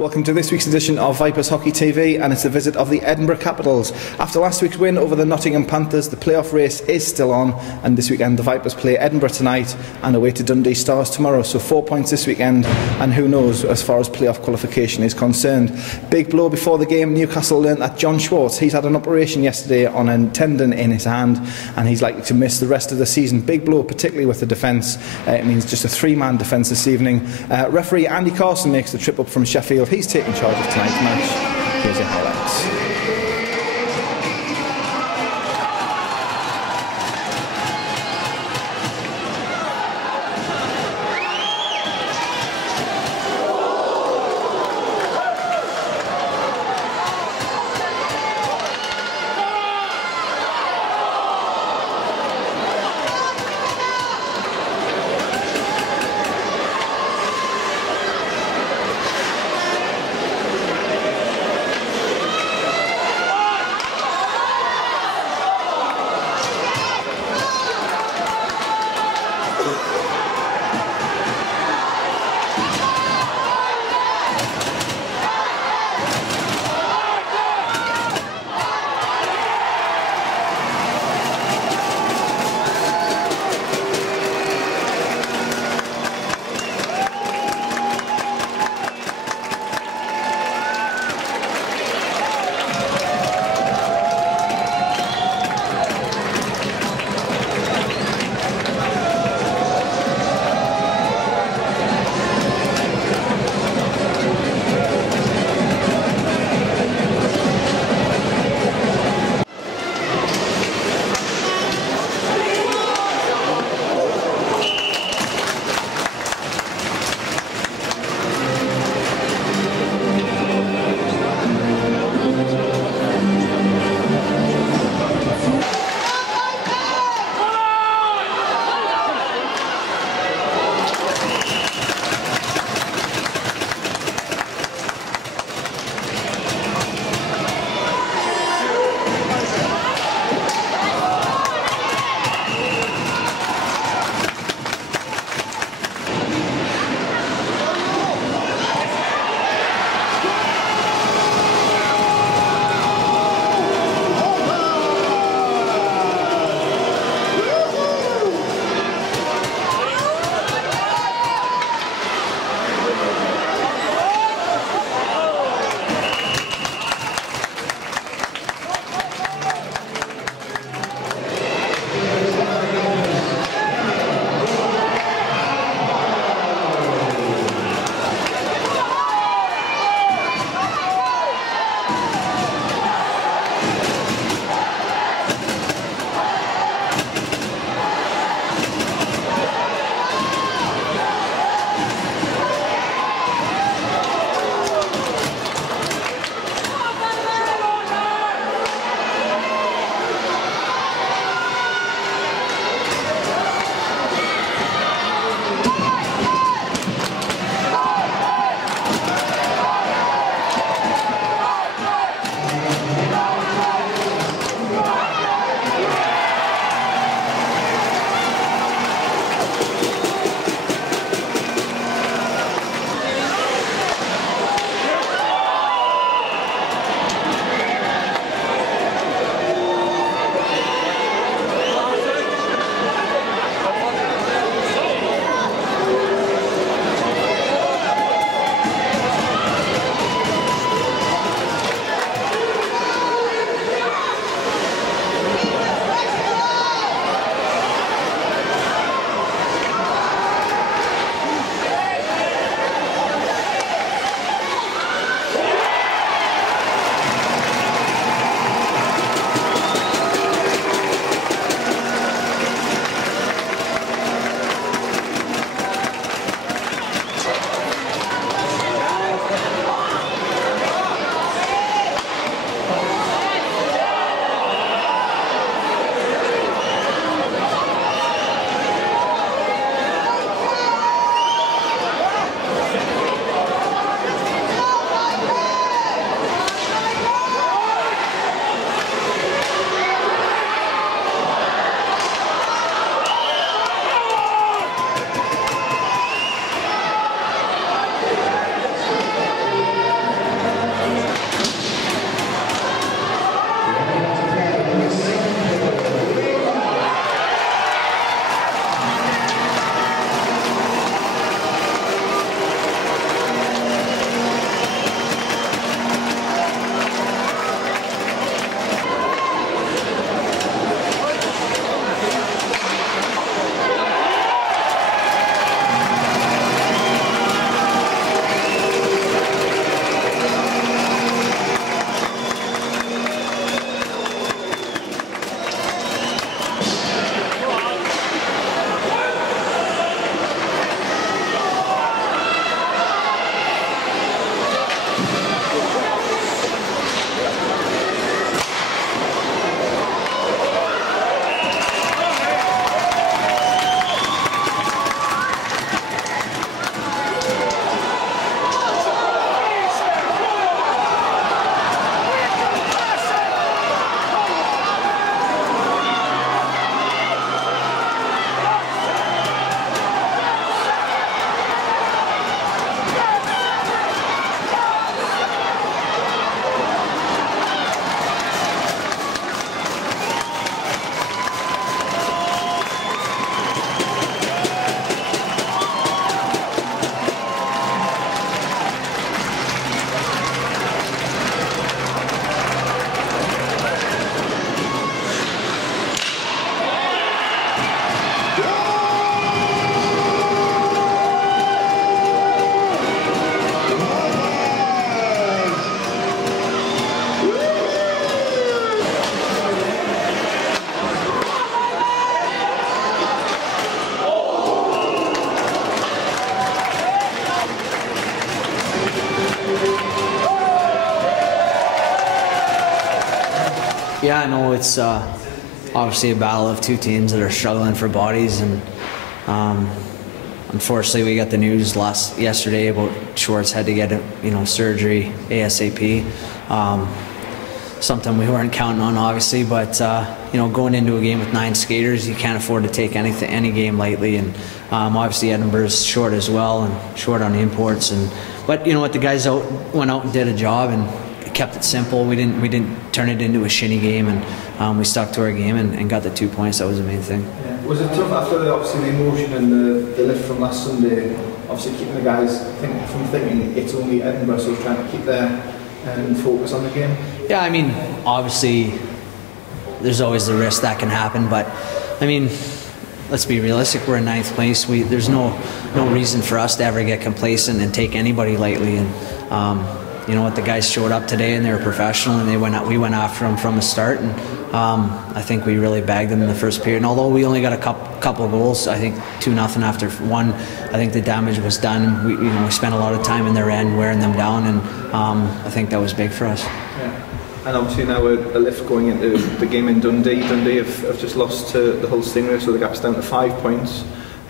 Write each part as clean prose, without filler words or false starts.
Welcome to this week's edition of Vipers Hockey TV, and it's a visit of the Edinburgh Capitals. After last week's win over the Nottingham Panthers, the playoff race is still on, and this weekend the Vipers play Edinburgh tonight and away to Dundee Stars tomorrow. So 4 points this weekend, and who knows as far as playoff qualification is concerned. Big blow before the game. Newcastle learnt that John Schwartz, he's had an operation yesterday on a tendon in his hand, and he's likely to miss the rest of the season. Big blow, particularly with the defence. It means just a three-man defence this evening. Referee Andy Carson makes the trip up from Sheffield. He's taking charge of tonight's match. Here's your highlights. Yeah, I know it's obviously a battle of two teams that are struggling for bodies, and unfortunately we got the news yesterday about Schwartz had to get surgery ASAP. Something we weren't counting on, obviously, but going into a game with 9 skaters, you can't afford to take any game lightly, and obviously Edinburgh's short as well, and short on imports, but you know what, the guys went out and did a job and kept it simple. We didn't turn it into a shinny game, and we stuck to our game and got the 2 points. That was the main thing. Yeah. Was it tough after obviously the emotion and the lift from last Sunday, obviously keeping the guys from thinking it's only Edinburgh, so trying to keep their focus on the game? Yeah, I mean, obviously there's always the risk that can happen, but I mean, let's be realistic. We're in 9th place. There's no reason for us to ever get complacent and take anybody lightly. And you know what, the guys showed up today and they were professional, and we went after them from the start, and I think we really bagged them in the first period. And although we only got a couple of goals, I think 2-0 after one, I think the damage was done. We spent a lot of time in their end wearing them down, and I think that was big for us. Yeah. And obviously now a lift going into the game in Dundee. Dundee have just lost to the Hull Stingrays, so the gap's down to 5 points,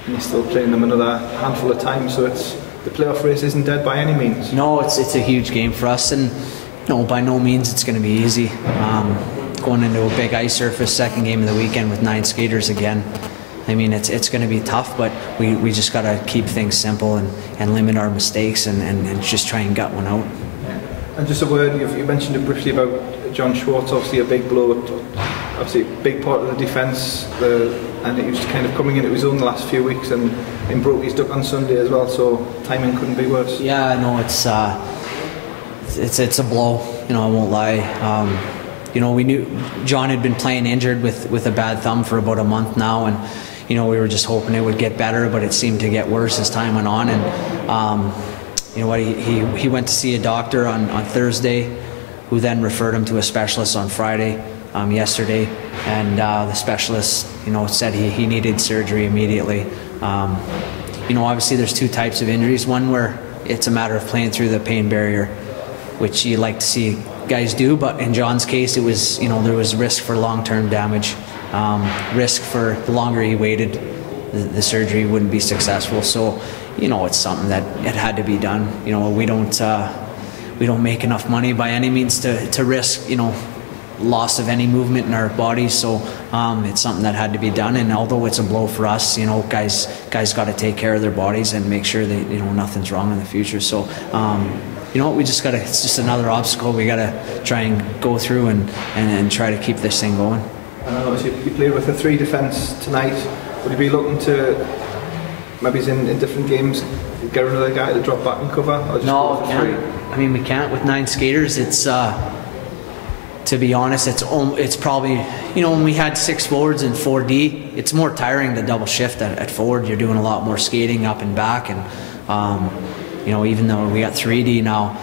and you're still playing them another handful of times, so the playoff race isn't dead by any means. No, it's a huge game for us, and no, by no means it's going to be easy. Going into a big ice surface, second game of the weekend with 9 skaters again. I mean, it's going to be tough, but we just got to keep things simple and limit our mistakes and just try and gut one out. And just a word, you mentioned it briefly about John Schwartz, obviously a big blow, obviously a big part of the defence, and he was kind of coming into his own the last few weeks, and broke his duck on Sunday as well, so timing couldn't be worse. Yeah, I know it's a blow, I won't lie. We knew John had been playing injured with a bad thumb for about a month now, and we were just hoping it would get better, but it seemed to get worse as time went on, and you know what, he went to see a doctor on Thursday, who then referred him to a specialist on Friday, yesterday, and the specialist said he needed surgery immediately. Obviously there's 2 types of injuries, one where it's a matter of playing through the pain barrier, which you like to see guys do, but in John's case it was, there was risk for long-term damage, risk for the longer he waited, the surgery wouldn't be successful. So it's something that it had to be done. We don't make enough money by any means to risk loss of any movement in our bodies, so it's something that had to be done. And although it's a blow for us, guys got to take care of their bodies and make sure that nothing's wrong in the future. So we just got to, it's just another obstacle we got to try and go through and try to keep this thing going. And obviously you played with a 3 defence tonight. Would you be looking to, maybe in different games, get another guy to drop back and cover? Or just no, we can't. I mean, we can't with 9 skaters. It's to be honest, it's probably, when we had 6 forwards and 4D, it's more tiring to double shift at forward. You're doing a lot more skating up and back, and even though we got 3D now,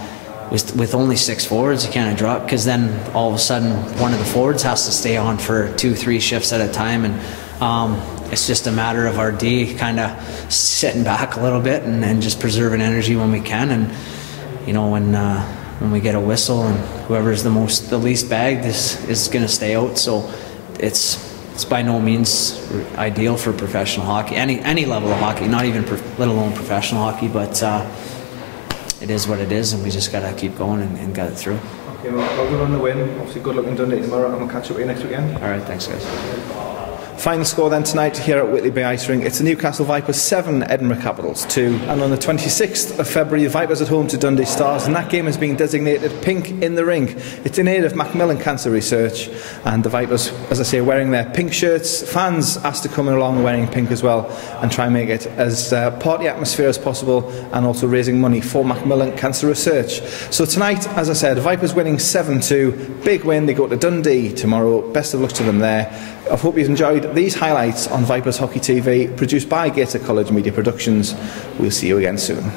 with only 6 forwards, you can't drop, because then all of a sudden one of the forwards has to stay on for 2-3 shifts at a time, and it's just a matter of our D kind of sitting back a little bit and just preserving energy when we can. And when we get a whistle, and whoever's the least bagged is going to stay out. So it's by no means ideal for professional hockey, any level of hockey, not even let alone professional hockey. But it is what it is, and we just got to keep going and get it through. Okay, well good on the win. Obviously, good luck in Dundee tomorrow, and we'll catch up with you next weekend. All right, thanks, guys. Final score then tonight here at Whitley Bay Ice Rink. It's the Newcastle Vipers 7, Edinburgh Capitals 2. And on the 26th of February, the Vipers at home to Dundee Stars, and that game has been designated Pink in the Rink. It's in aid of Macmillan Cancer Research, and the Vipers, as I say, wearing their pink shirts. Fans asked to come along wearing pink as well and try and make it as party atmosphere as possible, and also raising money for Macmillan Cancer Research. So tonight, as I said, Vipers winning 7-2. Big win. They go to Dundee tomorrow. Best of luck to them there. I hope you've enjoyed these highlights on Vipers Hockey TV, produced by Gator College Media Productions. We'll see you again soon.